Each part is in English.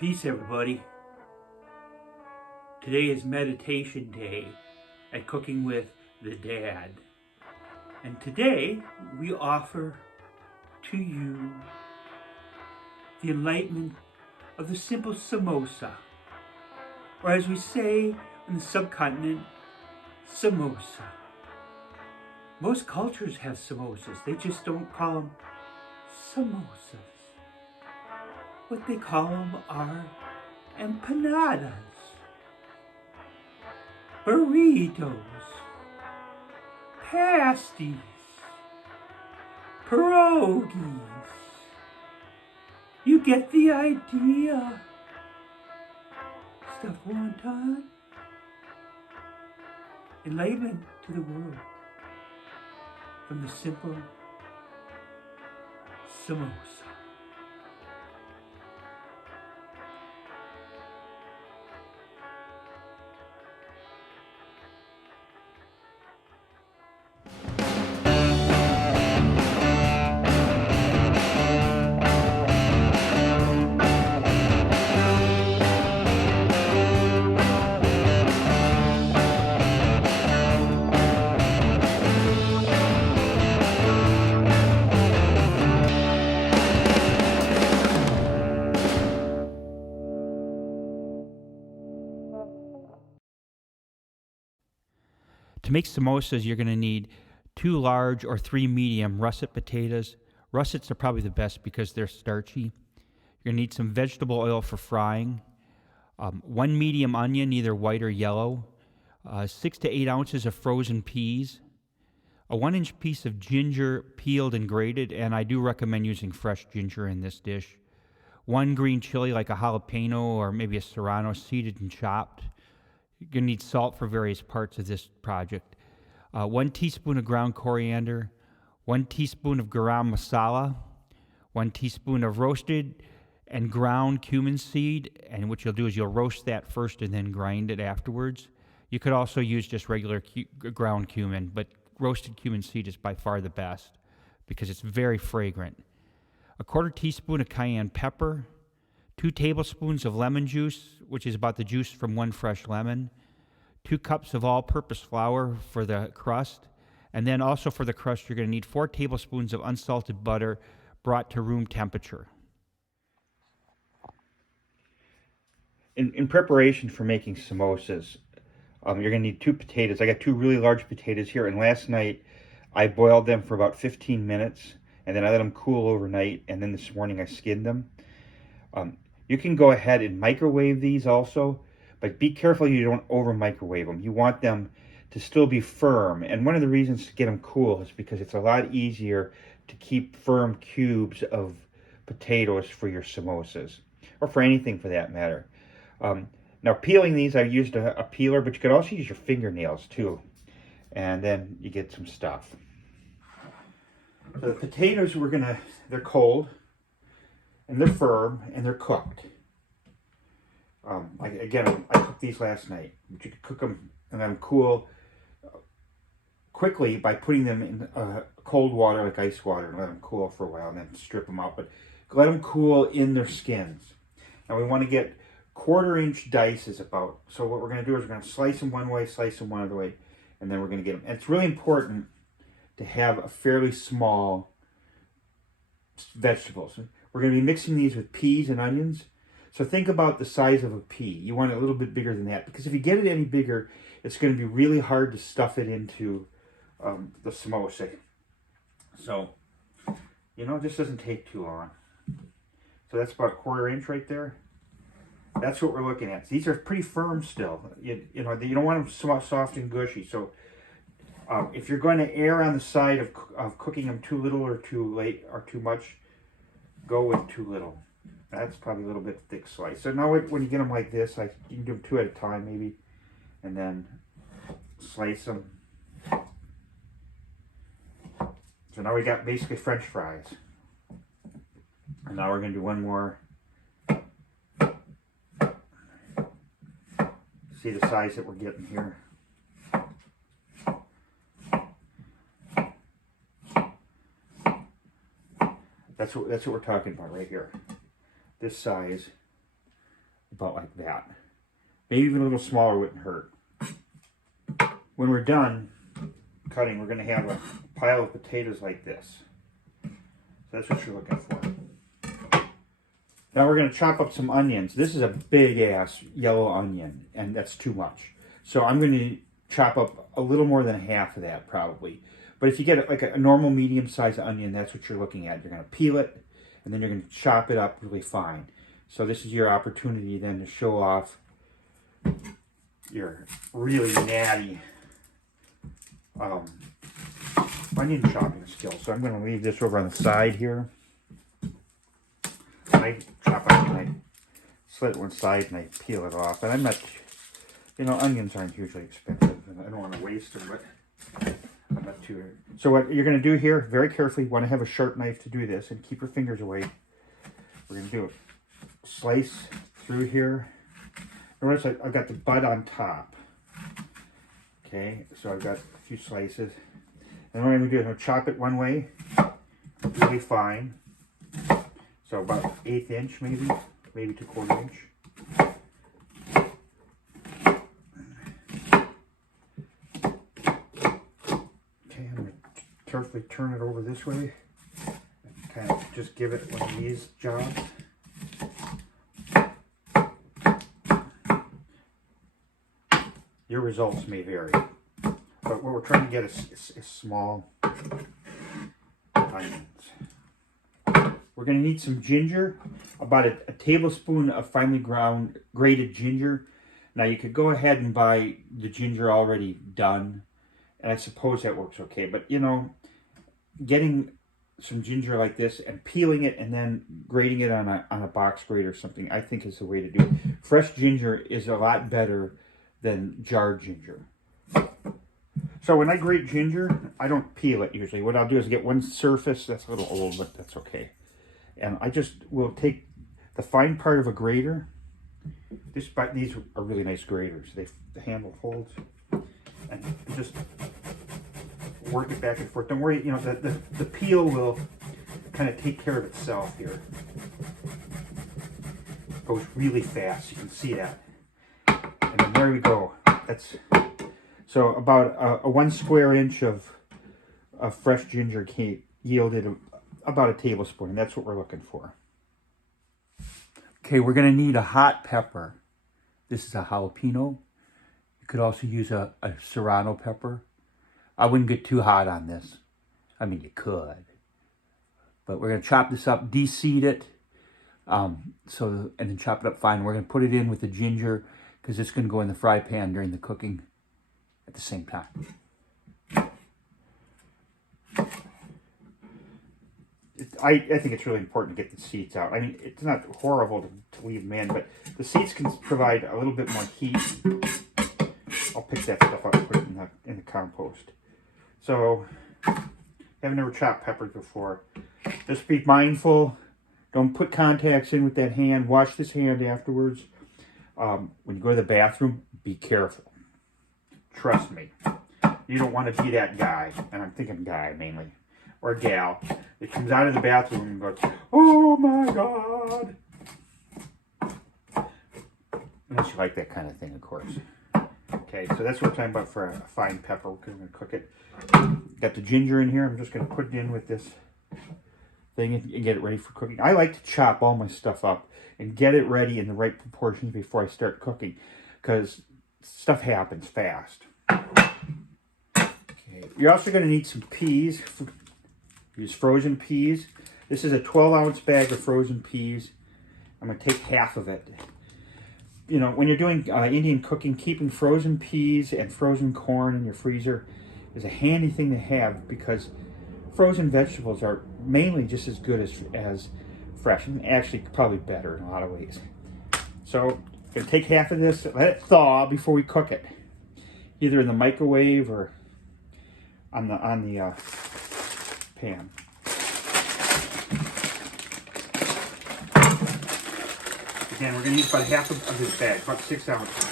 Peace, everybody. Today is meditation day at Cooking with the Dad. And today we offer to you the enlightenment of the simple samosa, or as we say in the subcontinent, samosa. Most cultures have samosas, they just don't call them samosas. What they call them are empanadas, burritos, pasties, pierogies. You get the idea. Stuffed wonton. Enlightenment to the world from the simple samosa. To make samosas, you're going to need 2 large or 3 medium russet potatoes. Russets are probably the best because they're starchy. You're going to need some vegetable oil for frying, 1 medium onion, either white or yellow, 6 to 8 ounces of frozen peas, a 1-inch piece of ginger peeled and grated, and I do recommend using fresh ginger in this dish, 1 green chili like a jalapeno or maybe a serrano seeded and chopped. You're going to need salt for various parts of this project. 1 teaspoon of ground coriander, 1 teaspoon of garam masala, 1 teaspoon of roasted and ground cumin seed, and what you'll do is you'll roast that first and then grind it afterwards. You could also use just regular ground cumin, but roasted cumin seed is by far the best because it's very fragrant. A 1/4 teaspoon of cayenne pepper, 2 tablespoons of lemon juice, which is about the juice from 1 fresh lemon, 2 cups of all-purpose flour for the crust, and then also for the crust you're going to need 4 tablespoons of unsalted butter brought to room temperature. In preparation for making samosas, you're going to need 2 potatoes. I got 2 really large potatoes here, and last night I boiled them for about 15 minutes, and then I let them cool overnight, and then this morning I skinned them. You can go ahead and microwave these also, but be careful you don't over microwave them. You want them to still be firm, and one of the reasons to get them cool is because it's a lot easier to keep firm cubes of potatoes for your samosas, or for anything for that matter. Now peeling these, I used a peeler, but you could also use your fingernails too, and then you get some stuff. So the potatoes they're cold, and they're firm, and they're cooked. I cooked these last night. But you could cook them and let them cool quickly by putting them in cold water, like ice water, and let them cool for a while, and then strip them out. But let them cool in their skins. Now we want to get 1/4-inch dices about. So what we're going to do is we're going to slice them one way, slice them one other way, and then we're going to get them. And it's really important to have a fairly small vegetables. We're going to be mixing these with peas and onions. So think about the size of a pea. You want it a little bit bigger than that, because if you get it any bigger, it's going to be really hard to stuff it into the samosa. So, this doesn't take too long. So that's about 1/4 inch right there. That's what we're looking at. These are pretty firm still. You don't want them soft and gushy. So if you're going to err on the side of cooking them too little or too late or too much, go with too little. That's probably a little bit thick slice. So now when you get them like this, you can do them 2 at a time maybe, and then slice them. So now we got basically French fries. And now we're going to do one more. See the size that we're getting here. That's what we're talking about right here. This size about like that. Maybe even a little smaller wouldn't hurt. When we're done cutting, we're going to have a pile of potatoes like this. So that's what you're looking for. Now we're going to chop up some onions. This is a big ass yellow onion, and that's too much. So I'm going to chop up a little more than half of that probably. But if you get like a normal medium-sized onion, that's what you're looking at. You're going to peel it, and then you're going to chop it up really fine. So this is your opportunity then to show off your really natty onion chopping skills. So I'm going to leave this over on the side here. I chop onion, I slit one side and I peel it off. And I'm not, you know, onions aren't hugely expensive. And I don't want to waste them, but I'm not too. So what you're going to do here, very carefully, you want to have a sharp knife to do this and keep your fingers away. We're going to do a slice through here. Notice I've got the bud on top. Okay, so I've got a few slices. And what I'm going to do is I'm going to chop it one way, really fine. So about 1/8 inch maybe 2/4 inch. Okay, I'm going to carefully turn it over this way. And kind of just give it one of these jobs. Your results may vary, but what we're trying to get is small onions. We're going to need some ginger, about a tablespoon of finely ground grated ginger. Now you could go ahead and buy the ginger already done, and I suppose that works okay. But you know, getting some ginger like this and peeling it and then grating it on a box grate or something, I think is the way to do it. Fresh ginger is a lot better than jarred ginger. So when I grate ginger, I don't peel it usually. What I'll do is get one surface. That's a little old, but that's okay. And I just will take the fine part of a grater. These are really nice graters. The handle holds. And just work it back and forth. Don't worry, you know, the peel will kind of take care of itself here. It goes really fast. You can see that. And then there we go. That's so about a 1 square inch of fresh ginger yielded about a tablespoon, and that's what we're looking for. Okay, we're going to need a hot pepper. This is a jalapeno. You could also use a serrano pepper. I wouldn't get too hot on this. I mean, you could. But we're going to chop this up, de-seed it, and then chop it up fine. We're going to put it in with the ginger because it's going to go in the fry pan during the cooking at the same time. I think it's really important to get the seeds out. I mean, it's not horrible to leave them in, but the seeds can provide a little bit more heat. I'll pick that stuff up and put it in the compost. So, I've never chopped peppers before. Just be mindful. Don't put contacts in with that hand. Wash this hand afterwards. When you go to the bathroom, be careful. Trust me. You don't want to be that guy, and I'm thinking guy mainly, or gal, that comes out of the bathroom and goes, "Oh my God." Unless you like that kind of thing, of course. Okay, so that's what we're talking about for a fine pepper, because we're going to cook it. Got the ginger in here. I'm just going to put it in with this thing and get it ready for cooking. I like to chop all my stuff up and get it ready in the right proportions before I start cooking, because stuff happens fast. Okay, you're also going to need some peas. Use frozen peas. This is a 12-ounce bag of frozen peas. I'm going to take half of it. You know, when you're doing Indian cooking, keeping frozen peas and frozen corn in your freezer is a handy thing to have, because frozen vegetables are mainly just as good as fresh, and actually probably better in a lot of ways. So I'm going to take half of this, let it thaw before we cook it, either in the microwave or on the pan. Again, we're going to use about half of this bag, about 6 ounces.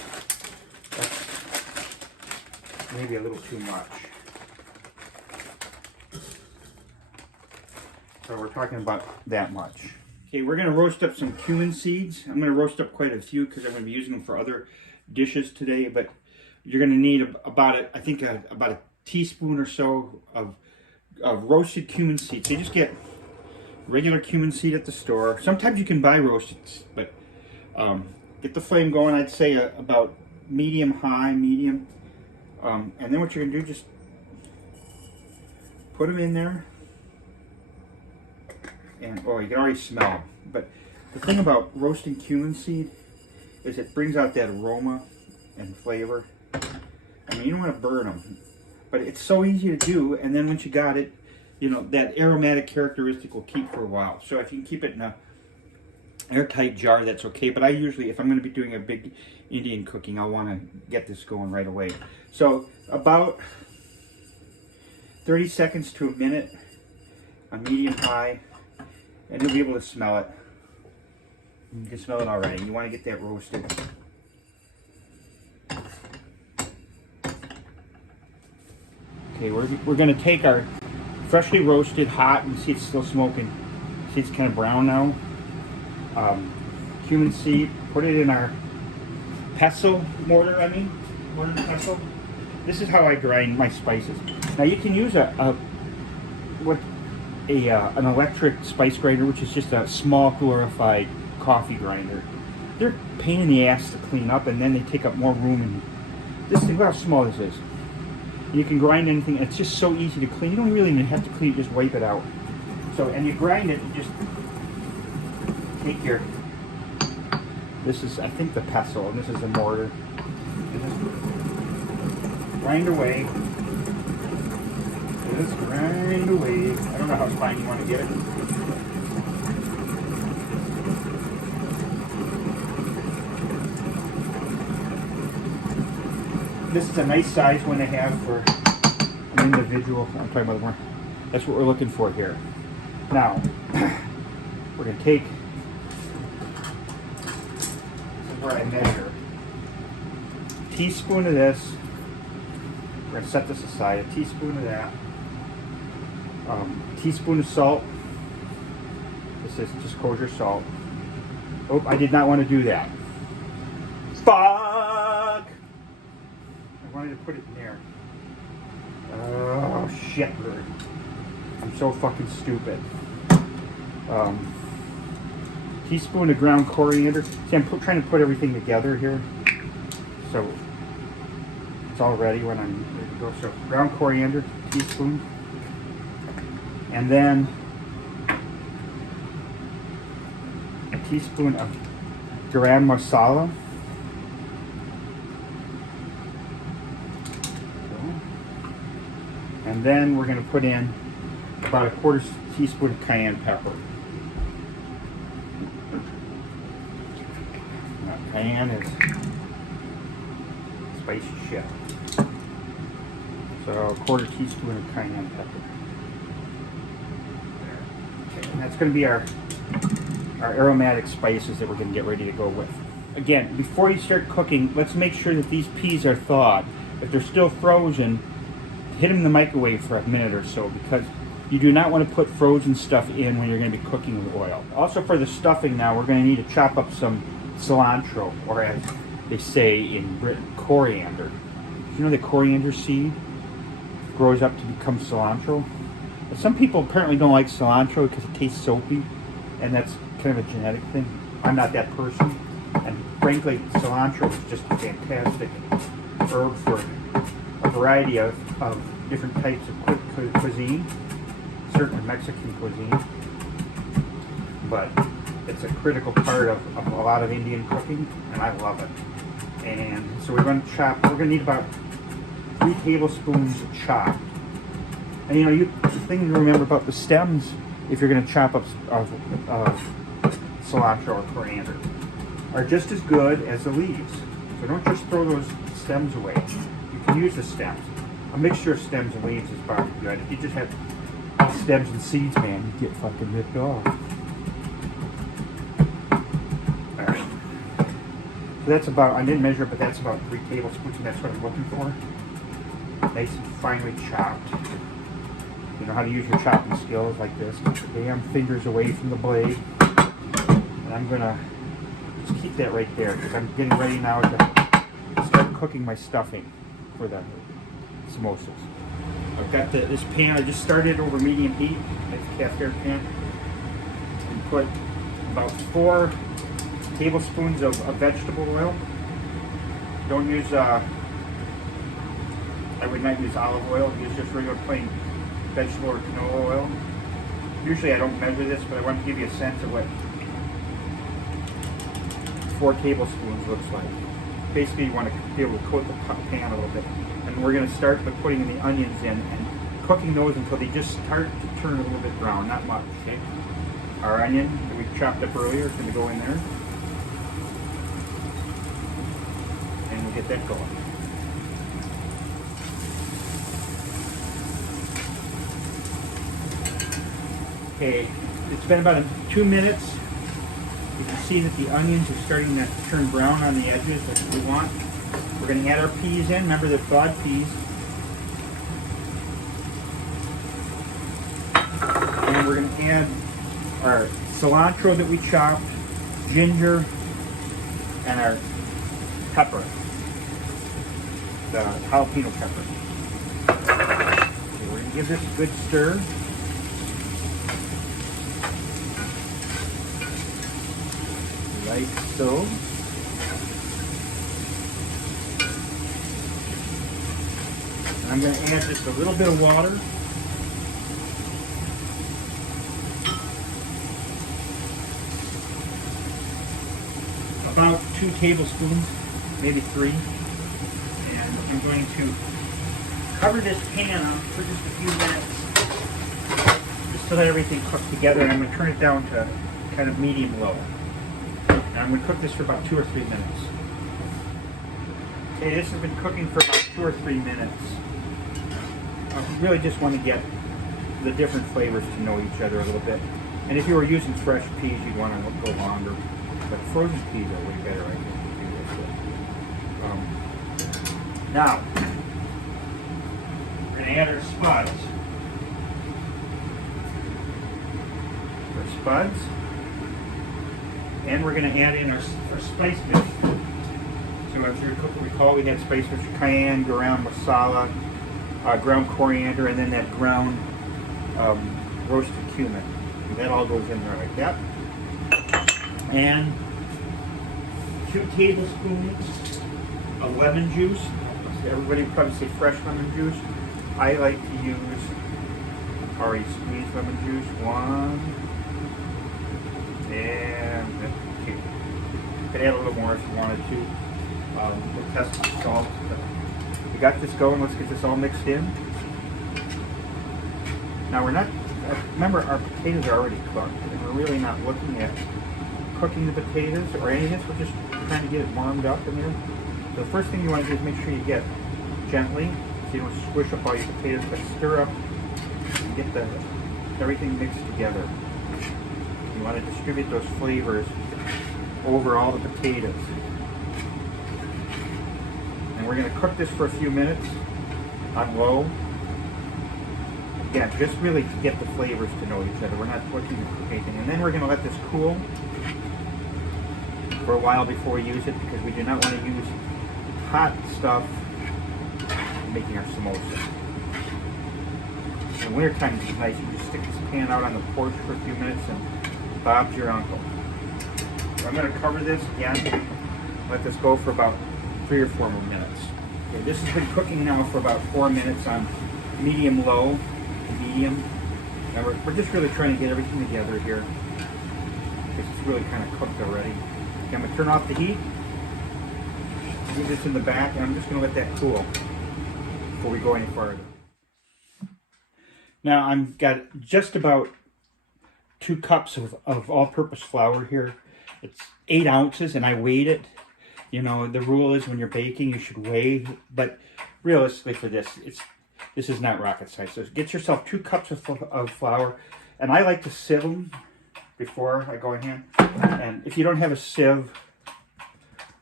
That's maybe a little too much. So we're talking about that much. Okay, we're going to roast up some cumin seeds. I'm going to roast up quite a few because I'm going to be using them for other dishes today. But you're going to need about a teaspoon or so of roasted cumin seeds. So you just get regular cumin seed at the store. Sometimes you can buy roasted, but get the flame going. I'd say about medium high, medium. And then what you're going to do, just put them in there. And oh, you can already smell them. But the thing about roasting cumin seed is it brings out that aroma and flavor. I mean, you don't want to burn them, but it's so easy to do. And then once you got it, you know, that aromatic characteristic will keep for a while. So if you can keep it in a airtight jar, that's okay. But I usually, if I'm going to be doing a big Indian cooking, I'll want to get this going right away. So about 30 seconds to a minute on medium high. And you'll be able to smell it. You can smell it already. You want to get that roasted. Okay, we're going to take our freshly roasted, hot, and see it's still smoking. See it's kind of brown now. Cumin seed. Put it in our mortar and pestle. This is how I grind my spices. Now you can use an electric spice grinder, which is just a small glorified coffee grinder. They're a pain in the ass to clean up, and then they take up more room. And this thing, look how small this is. You can grind anything. It's just so easy to clean. You don't really even have to clean it, just wipe it out. So, and you grind it, and just take your, this is, I think, the pestle, and this is the mortar. And just grind away. Just grind away. I don't know how fine you want to get it. This is a nice size one to have for an individual. I'm talking about one. That's what we're looking for here. Now, we're going to take, this is where I measure, a teaspoon of this. We're going to set this aside, a teaspoon of that. Teaspoon of salt. This is just kosher salt. Oh, I did not want to do that. Fuck! I wanted to put it in there. Oh, shit, bird. I'm so fucking stupid. Teaspoon of ground coriander. See, I'm trying to put everything together here. So, it's all ready when I'm ready to go. So, ground coriander, teaspoon. And then a teaspoon of garam masala. And then we're going to put in about a quarter teaspoon of cayenne pepper. Now, cayenne is spicy shit. So a quarter teaspoon of cayenne pepper. And that's going to be our aromatic spices that we're going to get ready to go with. Again, before you start cooking, let's make sure that these peas are thawed. If they're still frozen, hit them in the microwave for a minute or so, because you do not want to put frozen stuff in when you're going to be cooking with oil. Also, for the stuffing now, we're going to need to chop up some cilantro, or as they say in Britain, coriander. You know the coriander seed grows up to become cilantro? But some people apparently don't like cilantro because it tastes soapy, and that's kind of a genetic thing. I'm not that person, and frankly, cilantro is just a fantastic herb for a variety of different types of cuisine, certainly Mexican cuisine, but it's a critical part of a lot of Indian cooking, and I love it. And so we're going to need about 3 tablespoons chopped. And you know, the thing to remember about the stems, if you're going to chop up cilantro or coriander, are just as good as the leaves. So don't just throw those stems away. You can use the stems. A mixture of stems and leaves is probably good. If you just have stems and seeds, man, you get fucking ripped off. Alright. So that's about, I didn't measure it, but that's about 3 tablespoons, and that's what I'm looking for. Nice and finely chopped. You know how to use your chopping skills like this. Get the damn fingers away from the blade. I'm gonna just keep that right there because I'm getting ready now to start cooking my stuffing for the samosas. I've got this pan, I just started over medium heat, nice cast iron pan, and put about 4 tablespoons of vegetable oil. Don't use, I would not use olive oil, use just regular plain vegetable or canola oil. Usually I don't measure this, but I want to give you a sense of what 4 tablespoons looks like. Basically you want to be able to coat the pan a little bit. And we're going to start by putting the onions in and cooking those until they just start to turn a little bit brown, not much, okay? Our onion that we chopped up earlier is going to go in there. And we'll get that going. Okay, it's been about 2 minutes. You can see that the onions are starting to turn brown on the edges, which we want. We're going to add our peas in. Remember, they're thawed peas. And we're going to add our cilantro that we chopped, ginger, and our pepper, the jalapeno pepper. Okay, we're going to give this a good stir. Like so. And I'm going to add just a little bit of water. About 2 tablespoons, maybe 3. And I'm going to cover this pan up for just a few minutes, just to let everything cook together. And I'm going to turn it down to kind of medium-low. And I'm going to cook this for about 2 or 3 minutes. Okay, this has been cooking for about 2 or 3 minutes. I really just want to get the different flavors to know each other a little bit. And if you were using fresh peas, you'd want to go longer. But frozen peas are way better, I think, to do this with. Now, we're going to add our spuds. Our spuds. And we're going to add in our spice mix. So if you recall, we had spice mix: cayenne, garam, masala, ground coriander, and then that ground roasted cumin. And that all goes in there like that. And 2 tablespoons of lemon juice. Everybody would probably say fresh lemon juice. I like to use already squeezed lemon juice. 1 and 2. You could add a little more if you wanted to. We'll test the salt. We got this going. Let's get this all mixed in. Now we're not, remember our potatoes are already cooked, and we're really not looking at cooking the potatoes or any of this. We're just trying to get it warmed up in there. So the first thing you want to do is make sure you get gently, so you don't squish up all your potatoes, but stir up and get everything mixed together. You want to distribute those flavors over all the potatoes. And we're going to cook this for a few minutes on low. Again, just really to get the flavors to know each other. We're not looking to cook anything. And then we're going to let this cool for a while before we use it, because we do not want to use hot stuff in making our samosa. In wintertime, it's nice. You just stick this pan out on the porch for a few minutes and Bob's your uncle. So I'm going to cover this again. Let this go for about 3 or 4 more minutes. Okay, this has been cooking now for about 4 minutes on medium-low to medium. Now we're just really trying to get everything together here, because it's really kind of cooked already. Okay, I'm going to turn off the heat. Leave this in the back, and I'm just going to let that cool before we go any farther. Now I've got just about 2 cups of all-purpose flour here. It's 8 ounces, and I weighed it. You know, the rule is when you're baking, you should weigh, but realistically for this is not rocket science. So get yourself 2 cups of flour, and I like to sieve them before I go in here. And if you don't have a sieve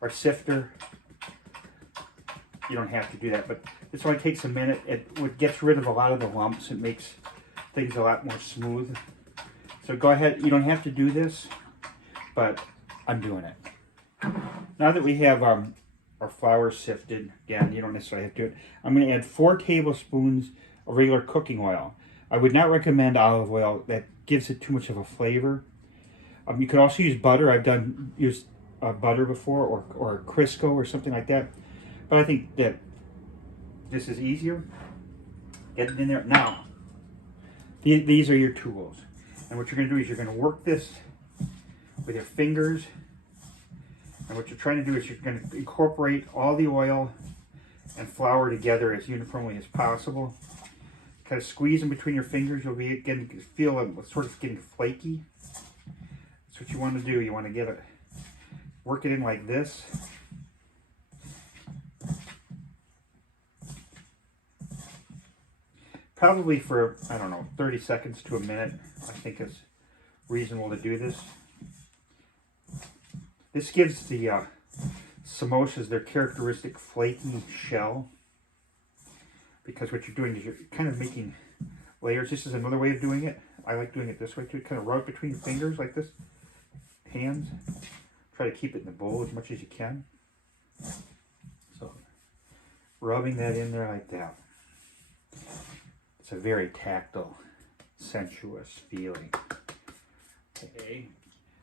or sifter, you don't have to do that, but this only takes a minute. It gets rid of a lot of the lumps. It makes things a lot more smooth. So go ahead, you don't have to do this, but I'm doing it. Now that we have our flour sifted, again, you don't necessarily have to do it. I'm going to add 4 tablespoons of regular cooking oil. I would not recommend olive oil. That gives it too much of a flavor. You could also use butter. I've used butter before, or Crisco or something like that. But I think that this is easier. Get it in there. Now, these are your tools. And what you're going to do is you're going to work this with your fingers. And what you're trying to do is you're going to incorporate all the oil and flour together as uniformly as possible. Kind of squeeze in between your fingers. You'll be getting, feel it sort of getting flaky. That's what you want to do. You want to get it, work it in like this. Probably for, I don't know, 30 seconds to a minute. I think it's reasonable to do this. This gives the samosas their characteristic flaky shell, because what you're doing is you're kind of making layers. This is another way of doing it. I like doing it this way too. Kind of rub it between your fingers like this. Hands. Try to keep it in the bowl as much as you can. So, rubbing that in there like that. It's a very tactile, sensuous feeling. Okay.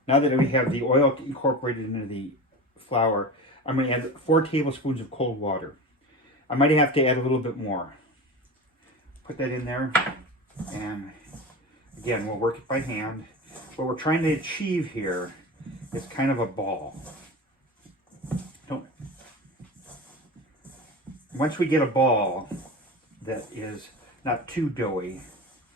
Now that we have the oil incorporated into the flour, I'm going to add 4 tablespoons of cold water. I might have to add a little bit more. Put that in there, and again, we'll work it by hand. What we're trying to achieve here is kind of a ball. Once we get a ball that is not too doughy,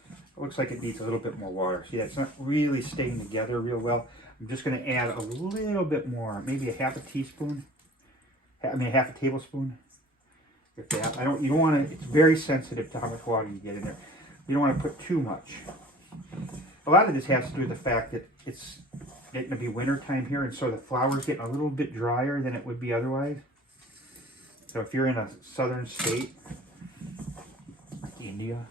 it looks like it needs a little bit more water. See, that's not really staying together real well. I'm just going to add a little bit more, maybe a half a teaspoon. I mean, a half a tablespoon. If that, you don't want to. It's very sensitive to how much water you get in there. You don't want to put too much. A lot of this has to do with the fact that it's getting to be winter time here, and so the flour's getting a little bit drier than it would be otherwise. So if you're in a southern state, like India,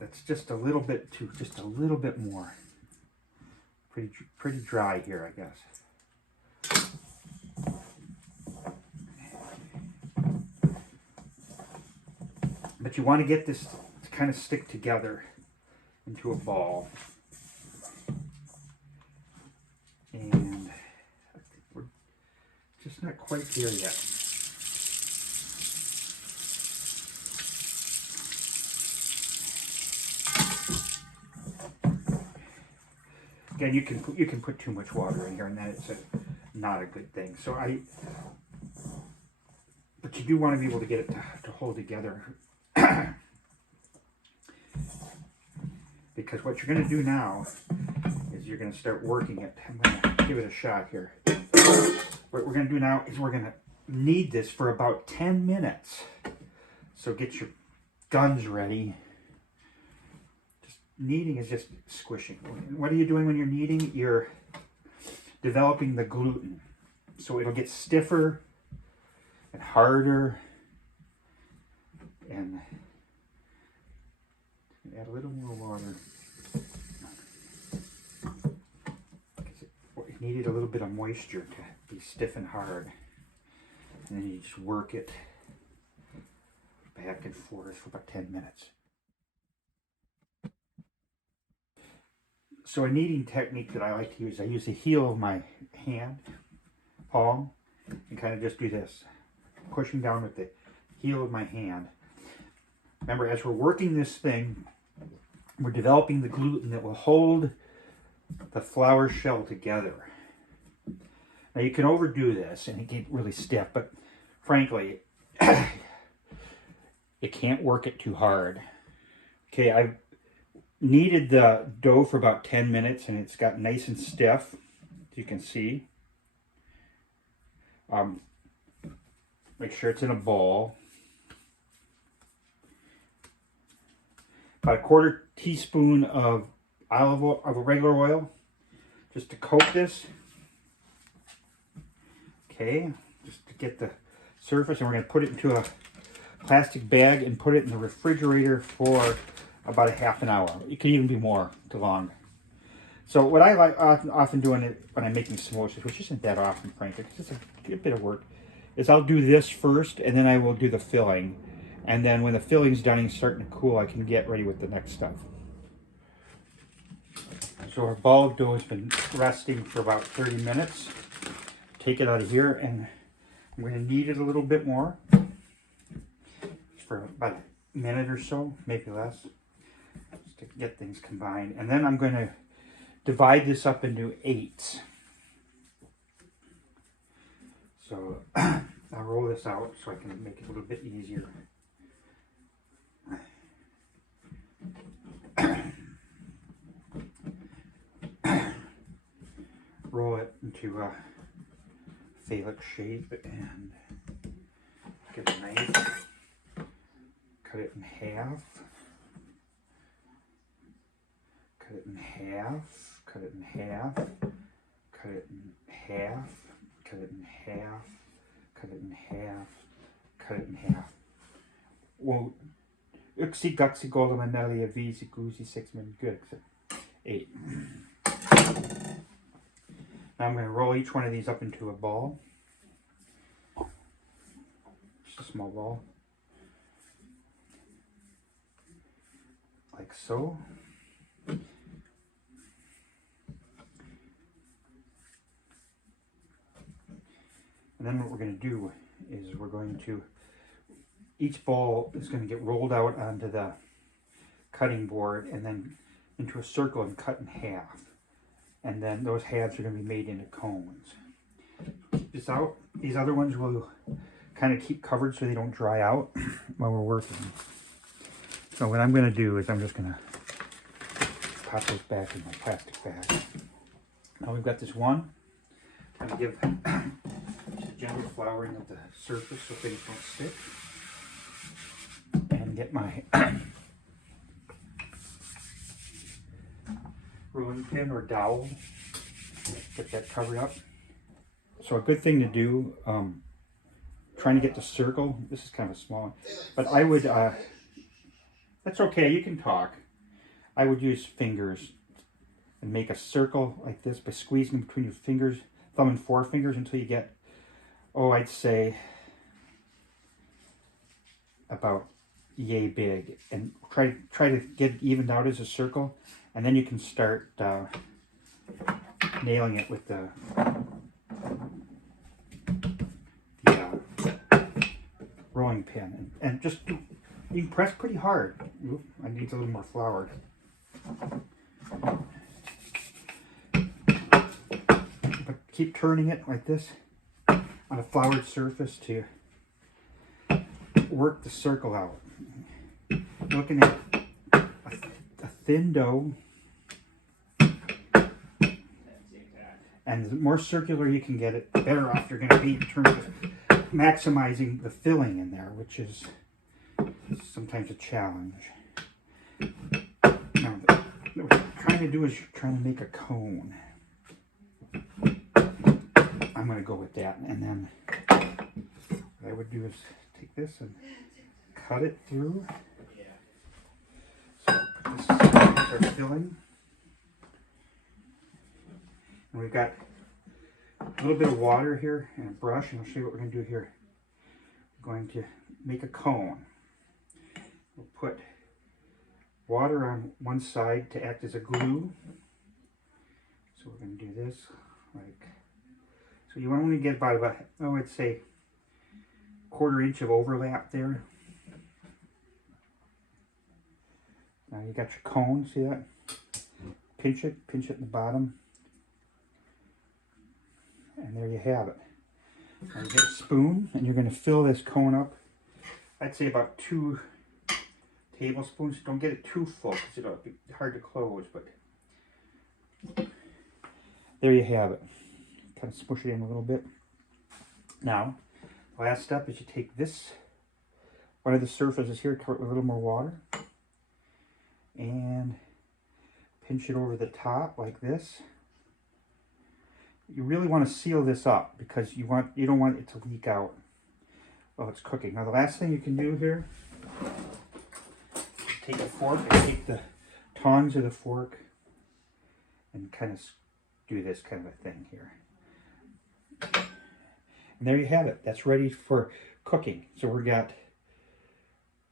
that's just a little bit too, just a little bit more. Pretty dry here, I guess. But you want to get this to kind of stick together into a ball. And I think we're just not quite there yet. Again, you can put too much water in here, and then it's not a good thing. So but you do want to be able to get it to hold together. Because what you're going to do now is you're going to start working it. I'm going to give it a shot here. What we're going to do now is we're going to knead this for about 10 minutes. So get your guns ready. Kneading is just squishing. What are you doing when you're kneading? You're developing the gluten. So it'll get stiffer and harder. And add a little more water. It needed a little bit of moisture to be stiff and hard. And then you just work it back and forth for about 10 minutes. So a kneading technique that I like to use, I use the heel of my hand, palm, and kind of just do this, pushing down with the heel of my hand. Remember, as we're working this thing, we're developing the gluten that will hold the flour shell together. Now you can overdo this and it get really stiff, but frankly, you can't work it too hard. Okay, I've kneaded the dough for about 10 minutes and it's got nice and stiff, as you can see. Make sure it's in a bowl. About a 1/4 teaspoon of olive oil, of regular oil, just to coat this. Okay, just to get the surface, and we're going to put it into a plastic bag and put it in the refrigerator for about a half an hour. It could even be more too long. So what I like often doing it when I'm making samosas, which isn't that often, frankly, because it's a bit of work, is I'll do this first, and then I will do the filling. And then when the filling's done and starting to cool, I can get ready with the next stuff. So our ball of dough has been resting for about 30 minutes. Take it out of here, and I'm going to knead it a little bit more for about a minute or so, maybe less, just to get things combined. And then I'm going to divide this up into 8. So I'll roll this out so I can make it a little bit easier. Roll it into a phallic shape and get a knife, cut it in half, cut it in half, cut it in half, cut it in half, cut it in half, cut it in half, cut it in half. Well, Uxie guxie goldamanelli avisi goosey 6 minutes good. 8. Now I'm going to roll each one of these up into a ball. Just a small ball. Like so. And then what we're going to do is we're going to, each ball is going to get rolled out onto the cutting board and then into a circle and cut in half. And then those halves are going to be made into cones. Keep this out. These other ones will kind of keep covered so they don't dry out while we're working. So what I'm going to do is I'm just going to pop those back in my plastic bag. Now we've got this one. I'm going to give just gentle flouring of the surface so things don't stick. And get my rolling pin or dowel, get that covered up. So a good thing to do, trying to get the circle, this is kind of a small one, but I would, that's okay, you can talk. I would use fingers and make a circle like this by squeezing between your fingers, thumb and forefingers until you get, I'd say about yay big, and try to get it evened out as a circle. And then you can start nailing it with the rolling pin. And just, you can press pretty hard. Oop, I need a little more flour. But keep turning it like this on a floured surface to work the circle out. Looking at a thin dough, and the more circular you can get it, the better off you're going to be in terms of maximizing the filling in there, which is sometimes a challenge. Now, what we're trying to do is you're trying to make a cone. I'm going to go with that, and then what I would do is take this and cut it through. So put this our filling. And we've got a little bit of water here and a brush, and I'll show you what we're going to do here. We're going to make a cone. We'll put water on one side to act as a glue. So we're going to do this like, so you want to get about, I'd say 1/4 inch of overlap there. Now you got your cone, see that? Pinch it in the bottom. And there you have it. Now you get a spoon, and you're going to fill this cone up. I'd say about 2 tablespoons. Don't get it too full because it'll be hard to close, but there you have it. Kind of smush it in a little bit. Now, last step is you take this, one of the surfaces here, cover it with a little more water, and pinch it over the top like this. You really want to seal this up because you don't want it to leak out. while it's cooking. Now the last thing you can do here, take a fork and take the tongs of the fork and kind of do this kind of a thing here. And there you have it. That's ready for cooking. So we've got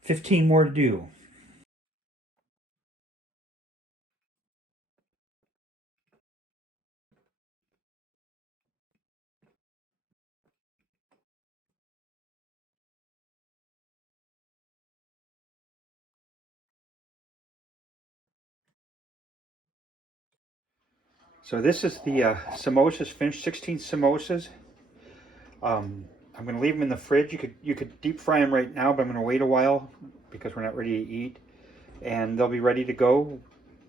15 more to do. So this is the samosas finished, 16 samosas. I'm going to leave them in the fridge. You could deep fry them right now, but I'm going to wait a while because we're not ready to eat. And they'll be ready to go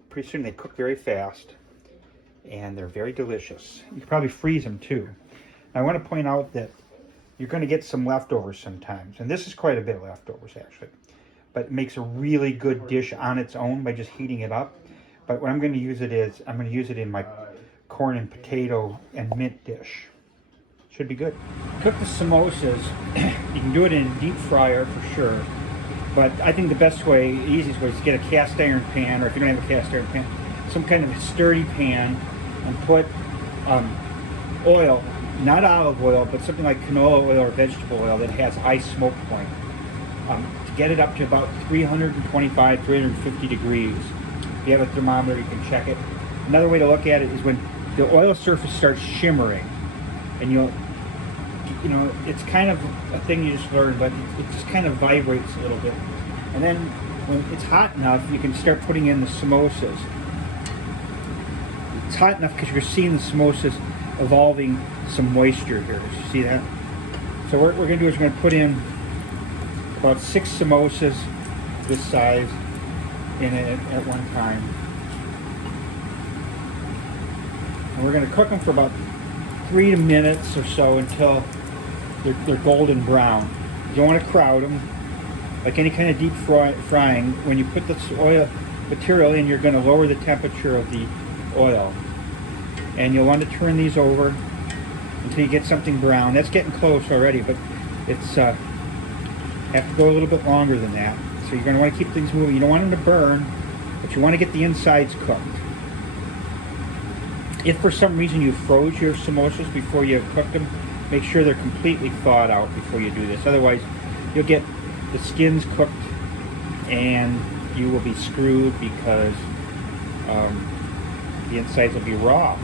pretty soon. They cook very fast, and they're very delicious. You can probably freeze them too. I want to point out that you're going to get some leftovers sometimes, and this is quite a bit of leftovers actually. But it makes a really good dish on its own by just heating it up. But what I'm going to use it is, I'm going to use it in my corn and potato and mint dish. Should be good. Cook the samosas. You can do it in a deep fryer for sure. But I think the best way, the easiest way is to get a cast iron pan, or if you don't have a cast iron pan, some kind of a sturdy pan, and put oil, not olive oil, but something like canola oil or vegetable oil that has high smoke point. To get it up to about 325, 350 degrees. If you have a thermometer, you can check it. Another way to look at it is when the oil surface starts shimmering, and you know, it's kind of a thing you just learn, but it just kind of vibrates a little bit. And then when it's hot enough, you can start putting in the samosas. It's hot enough because you're seeing the samosas evolving some moisture here. You see that? So what we're going to do is we're going to put in about 6 samosas this size in it at one time. And we're going to cook them for about 3 minutes or so until they're golden brown. You don't want to crowd them. Like any kind of deep frying, when you put this oil material in, you're going to lower the temperature of the oil. And you'll want to turn these over until you get something brown. That's getting close already, but it's have to go a little bit longer than that. So you're going to want to keep things moving. You don't want them to burn, but you want to get the insides cooked. If for some reason you froze your samosas before you cooked them, make sure they're completely thawed out before you do this. Otherwise, you'll get the skins cooked and you will be screwed because the insides will be raw,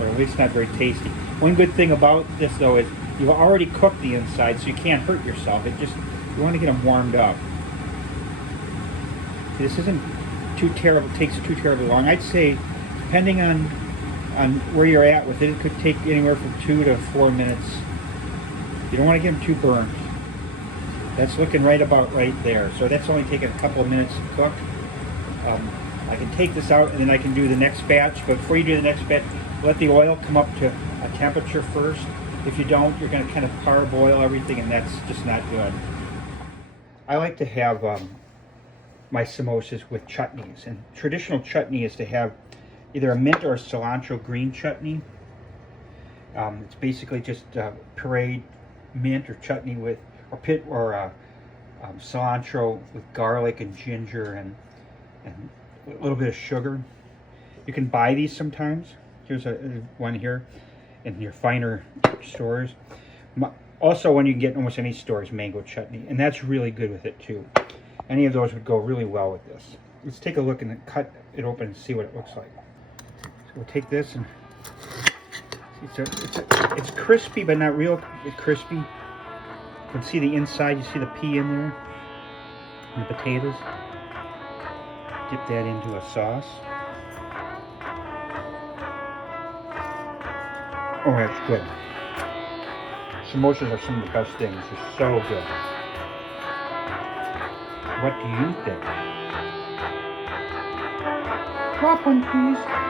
or at least not very tasty. One good thing about this though is you've already cooked the inside, so you can't hurt yourself. It just, you want to get them warmed up. This isn't too terrible, takes too terribly long. I'd say, depending on where you're at with it, it could take anywhere from 2 to 4 minutes. You don't want to get them too burnt. That's looking right about right there. So that's only taking a couple of minutes to cook. I can take this out and then I can do the next batch. But before you do the next batch, let the oil come up to a temperature first. If you don't, you're going to kind of parboil everything, and that's just not good. I like to have my samosas with chutneys. And traditional chutney is to have either a mint or a cilantro green chutney. It's basically just pureed mint or chutney with, or cilantro with garlic and ginger and a little bit of sugar. You can buy these sometimes. Here's one here in your finer stores. Also, one you can get in almost any stores, mango chutney, and that's really good with it too. Any of those would go really well with this. Let's take a look and cut it open and see what it looks like. So we'll take this and it's crispy, but not real crispy. You can see the inside. You see the pea in there, and the potatoes. Dip that into a sauce. Oh, that's good. Samosas are some of the best things. They're so good. What do you think? Drop one, please.